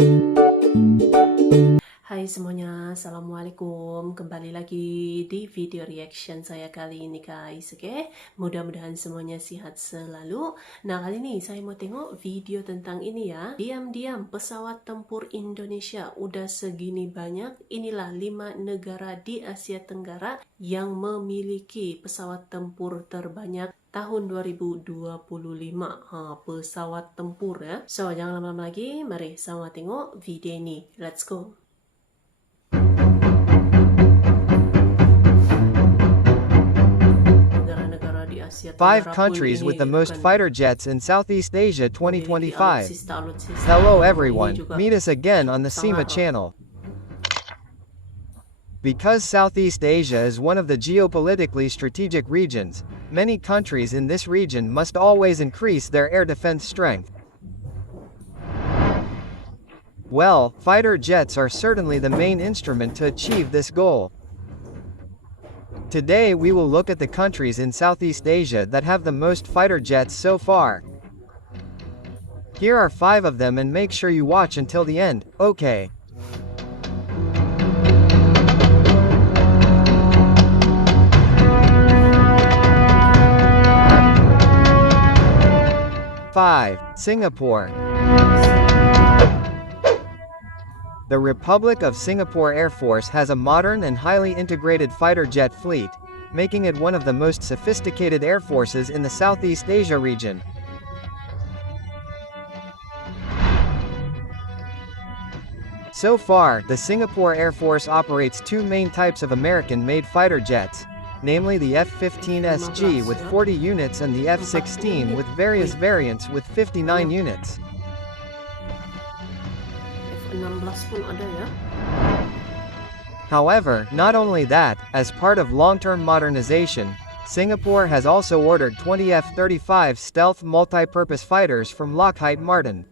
Hai semuanya, Assalamualaikum. Kembali lagi di video reaction saya kali ini guys, oke? Mudah-mudahan semuanya sehat selalu. Nah, kali ini saya mau tengok video tentang ini ya. Diam-diam pesawat tempur Indonesia udah segini banyak. Inilah 5 negara di Asia Tenggara yang memiliki pesawat tempur terbanyak tahun 2025. Pesawat tempur ya. So, jangan lama-lama lagi. Mari sama tengok video ini. Let's go. Five countries with the most fighter jets in Southeast Asia 2025. Hello everyone, meet us again on the SEMA channel. Because Southeast Asia is one of the geopolitically strategic regions, many countries in this region must always increase their air defense strength. Well, fighter jets are certainly the main instrument to achieve this goal. Today we will look at the countries in Southeast Asia that have the most fighter jets so far. Here are 5 of them and make sure you watch until the end, okay? Five, Singapore. The Republic of Singapore Air Force has a modern and highly integrated fighter jet fleet, making it one of the most sophisticated air forces in the Southeast Asia region. So far, the Singapore Air Force operates 2 main types of American-made fighter jets, namely the F-15SG with 40 units and the F-16 with various variants with 59 units. However, not only that, as part of long-term modernization, Singapore has also ordered 20 F-35 stealth multi-purpose fighters from Lockheed Martin.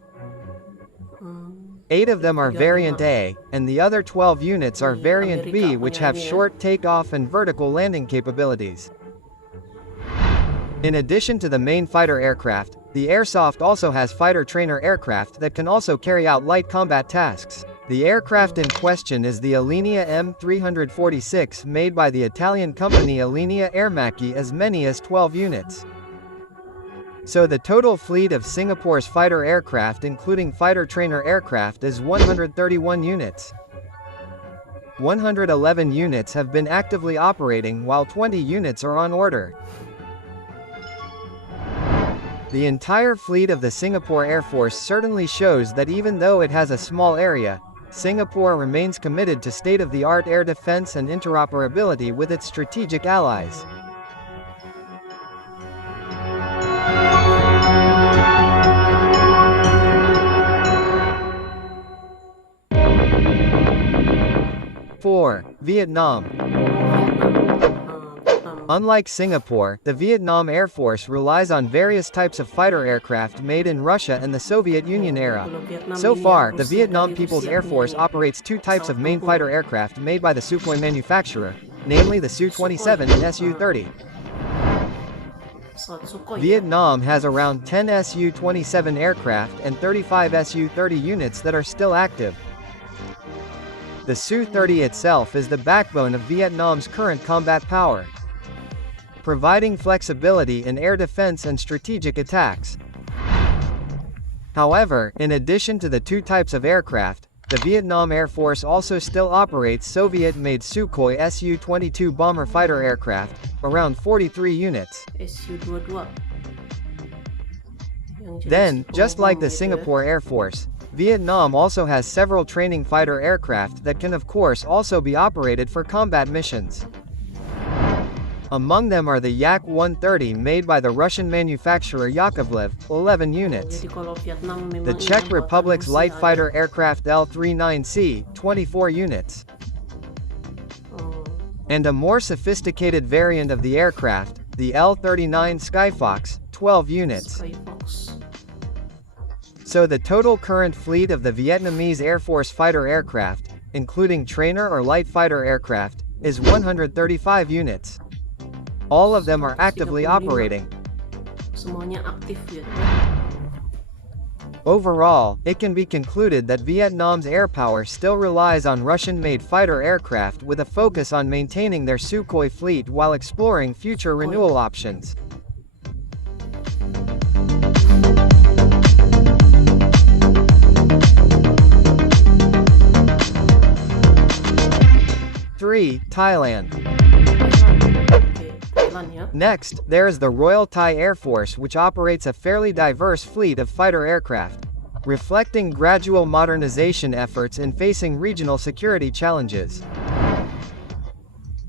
8 of them are Variant A, and the other 12 units are Variant B, which have short takeoff and vertical landing capabilities. In addition to the main fighter aircraft, the Airsoft also has fighter trainer aircraft that can also carry out light combat tasks. The aircraft in question is the Alenia M346 made by the Italian company Alenia Aermacchi, as many as 12 units. So the total fleet of Singapore's fighter aircraft including fighter trainer aircraft is 131 units. 111 units have been actively operating while 20 units are on order. The entire fleet of the Singapore Air Force certainly shows that even though it has a small area, Singapore remains committed to state-of-the-art air defense and interoperability with its strategic allies. Four, Vietnam. Unlike Singapore, the Vietnam Air Force relies on various types of fighter aircraft made in Russia and the Soviet Union era. So far, the Vietnam People's Air Force operates 2 types of main fighter aircraft made by the Sukhoi manufacturer, namely the Su-27 and Su-30. Vietnam has around 10 Su-27 aircraft and 35 Su-30 units that are still active. The Su-30 itself is the backbone of Vietnam's current combat power, providing flexibility in air defense and strategic attacks. However, in addition to the 2 types of aircraft, the Vietnam Air Force also still operates Soviet-made Sukhoi Su-22 bomber fighter aircraft, around 43 units. Then, just like the Singapore Air Force, Vietnam also has several training fighter aircraft that can of course also be operated for combat missions. Among them are the Yak-130 made by the Russian manufacturer Yakovlev, 11 units. The Czech Republic's light fighter aircraft L-39C, 24 units. And a more sophisticated variant of the aircraft, the L-39 Skyfox, 12 units. So the total current fleet of the Vietnamese Air Force fighter aircraft, including trainer or light fighter aircraft, is 135 units. All of them are actively operating. Semuanya aktif gitu. Overall, it can be concluded that Vietnam's air power still relies on Russian-made fighter aircraft with a focus on maintaining their Sukhoi fleet while exploring future renewal options. Three, Thailand. Thailand ya. Next, there is the Royal Thai Air Force, which operates a fairly diverse fleet of fighter aircraft, reflecting gradual modernization efforts in facing regional security challenges.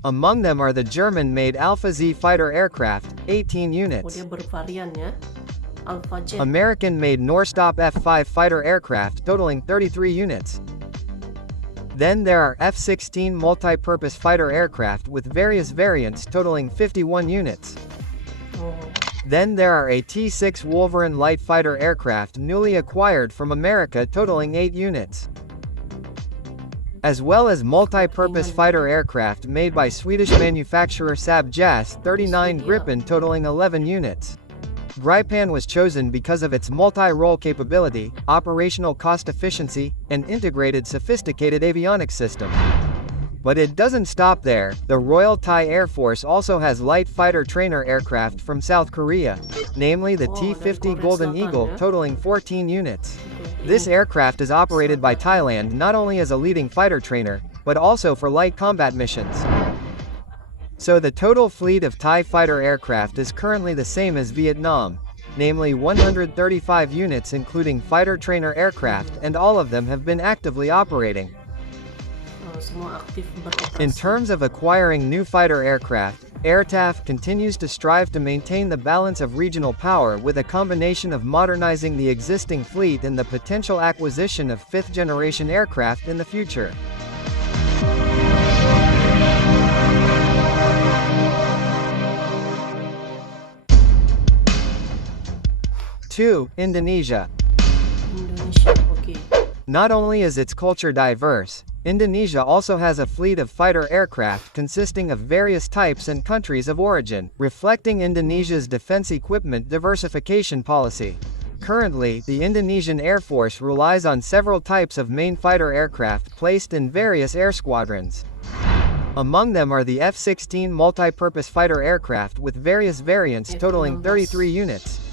Among them are the German-made Alpha Z fighter aircraft, 18 units. Dia bervarian ya. Alpha Jet. American-made Norstop F-5 fighter aircraft totaling 33 units. Then there are F-16 multi-purpose fighter aircraft with various variants totaling 51 units. Oh. Then there are a T-6 Wolverine light fighter aircraft newly acquired from America totaling 8 units. As well as multi-purpose fighter aircraft made by Swedish manufacturer Saab JAS 39 Gripen totaling 11 units. Gripen was chosen because of its multi-role capability, operational cost efficiency, and integrated sophisticated avionics system. But it doesn't stop there. The Royal Thai Air Force also has light fighter trainer aircraft from South Korea, namely the T-50 Golden Eagle totaling 14 units. This aircraft is operated by Thailand not only as a leading fighter trainer, but also for light combat missions. So the total fleet of Thai fighter aircraft is currently the same as Vietnam, namely 135 units including fighter trainer aircraft, and all of them have been actively operating. Semua aktif beroperasi. In terms of acquiring new fighter aircraft, AirTAF continues to strive to maintain the balance of regional power with a combination of modernizing the existing fleet and the potential acquisition of fifth-generation aircraft in the future. Two, Indonesia. Indonesia, okay. Not only is its culture diverse, Indonesia also has a fleet of fighter aircraft consisting of various types and countries of origin, reflecting Indonesia's defense equipment diversification policy. Currently, the Indonesian Air Force relies on several types of main fighter aircraft placed in various air squadrons. Among them are the F-16 multi-purpose fighter aircraft with various variants totaling 33 units. 33 unit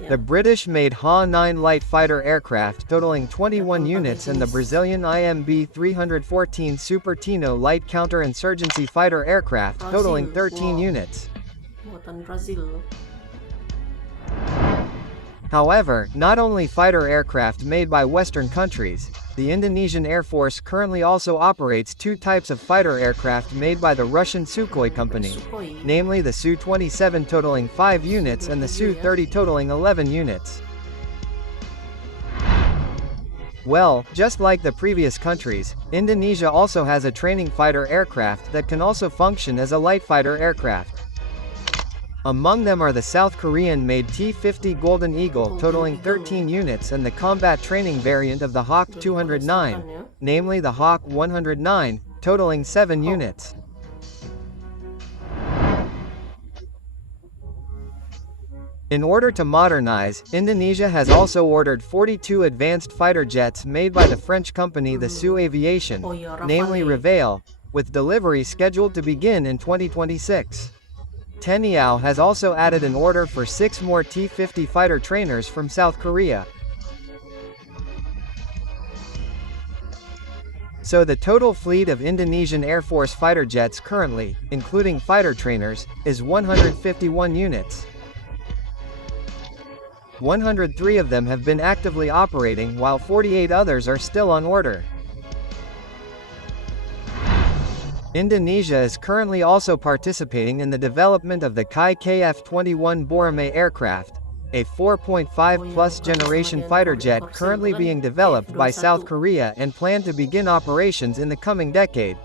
ya. The British-made Ha-9 light fighter aircraft totaling 21 units and the Brazilian IMB-314 Super Tino light counterinsurgency fighter aircraft totaling 13 units. Buatan Brazil. However, not only fighter aircraft made by Western countries, the Indonesian Air Force currently also operates two types of fighter aircraft made by the Russian Sukhoi company, namely the Su-27 totaling 5 units and the Su-30 totaling 11 units. Well, just like the previous countries, Indonesia also has a training fighter aircraft that can also function as a light fighter aircraft. Among them are the South Korean-made T-50 Golden Eagle totaling 13 units and the combat training variant of the Hawk 209, namely the Hawk 109, totaling 7 units. In order to modernize, Indonesia has also ordered 42 advanced fighter jets made by the French company the SU Aviation, namely Rafale, with delivery scheduled to begin in 2026. Tenniao has also added an order for 6 more T-50 fighter trainers from South Korea. So the total fleet of Indonesian Air Force fighter jets currently, including fighter trainers, is 151 units. 103 of them have been actively operating while 48 others are still on order. Indonesia is currently also participating in the development of the Kai KF-21 Boramae aircraft, a 4.5+ generation fighter jet currently being developed by South Korea and planned to begin operations in the coming decade.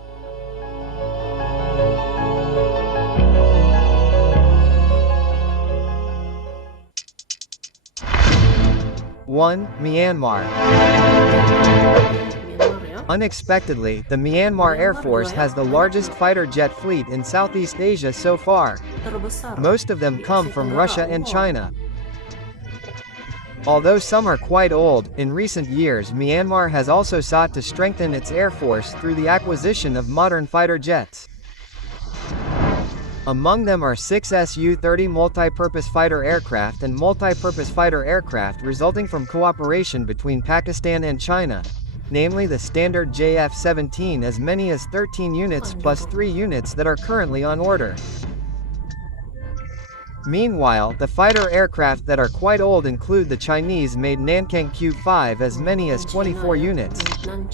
One, Myanmar. Unexpectedly, the Myanmar Air Force has the largest fighter jet fleet in Southeast Asia so far. Most of them come from Russia and China. Although some are quite old, in recent years Myanmar has also sought to strengthen its air force through the acquisition of modern fighter jets. Among them are 6 Su-30 multi-purpose fighter aircraft and multi-purpose fighter aircraft resulting from cooperation between Pakistan and China, namely the standard JF-17, as many as 13 units plus 3 units that are currently on order. Meanwhile, the fighter aircraft that are quite old include the Chinese-made Nankang Q-5, as many as 24 units,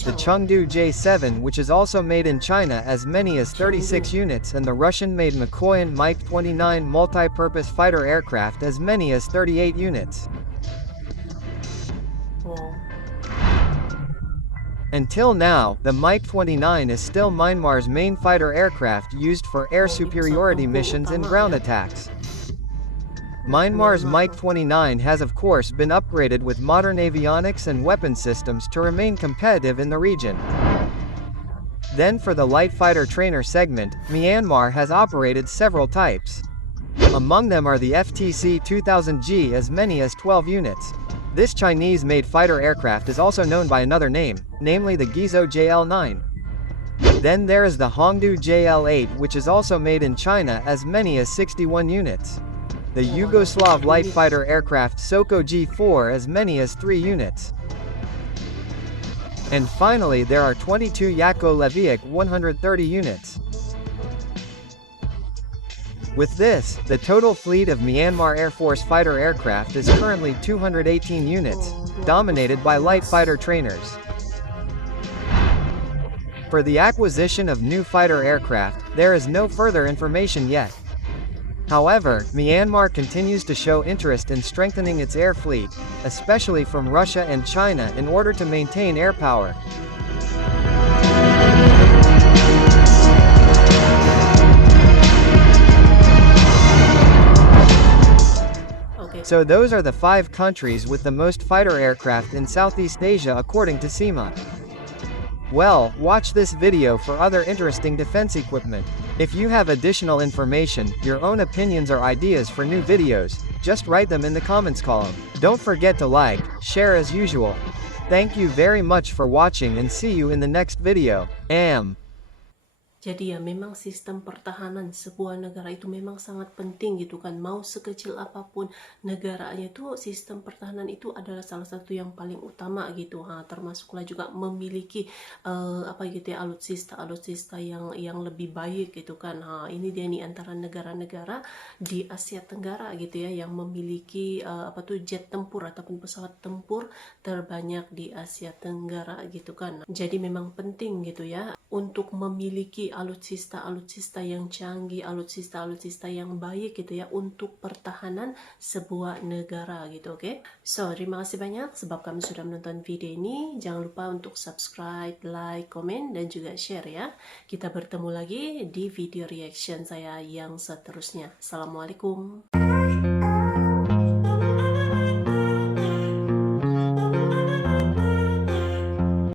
the Chengdu J-7, which is also made in China, as many as 36 units, and the Russian-made Mikoyan MiG-29 multi-purpose fighter aircraft, as many as 38 units. Until now, the MiG-29 is still Myanmar's main fighter aircraft used for air superiority missions and ground attacks. Myanmar's MiG-29 has of course been upgraded with modern avionics and weapon systems to remain competitive in the region. Then for the light fighter trainer segment, Myanmar has operated several types. Among them are the FTC-2000G, as many as 12 units. This Chinese-made fighter aircraft is also known by another name, namely the Guizhou JL-9. Then there is the Hongdu JL-8, which is also made in China, as many as 61 units. The Yugoslav light fighter aircraft Soko G4, as many as 3 units. And finally there are 22 Yako Leviak 130 units. With this, the total fleet of Myanmar Air Force fighter aircraft is currently 218 units, dominated by light fighter trainers. For the acquisition of new fighter aircraft, there is no further information yet. However, Myanmar continues to show interest in strengthening its air fleet, especially from Russia and China, in order to maintain air power. So those are the 5 countries with the most fighter aircraft in Southeast Asia according to SEMA. Well, watch this video for other interesting defense equipment. If you have additional information, your own opinions or ideas for new videos, just write them in the comments column. Don't forget to like, share as usual. Thank you very much for watching and see you in the next video. Jadi ya memang sistem pertahanan sebuah negara itu memang sangat penting gitu kan. Mau sekecil apapun negaranya itu, sistem pertahanan itu adalah salah satu yang paling utama gitu. Termasuklah juga memiliki apa gitu ya, alutsista yang lebih baik gitu kan. Ini dia nih antara negara-negara di Asia Tenggara gitu ya yang memiliki apa tuh jet tempur ataupun pesawat tempur terbanyak di Asia Tenggara gitu kan. Jadi memang penting gitu ya untuk memiliki alutsista yang canggih, alutsista yang baik gitu ya untuk pertahanan sebuah negara gitu, oke? So, terima kasih banyak sebab kami sudah menonton video ini. Jangan lupa untuk subscribe, like, komen, dan juga share ya. Kita bertemu lagi di video reaction saya yang seterusnya. Assalamualaikum.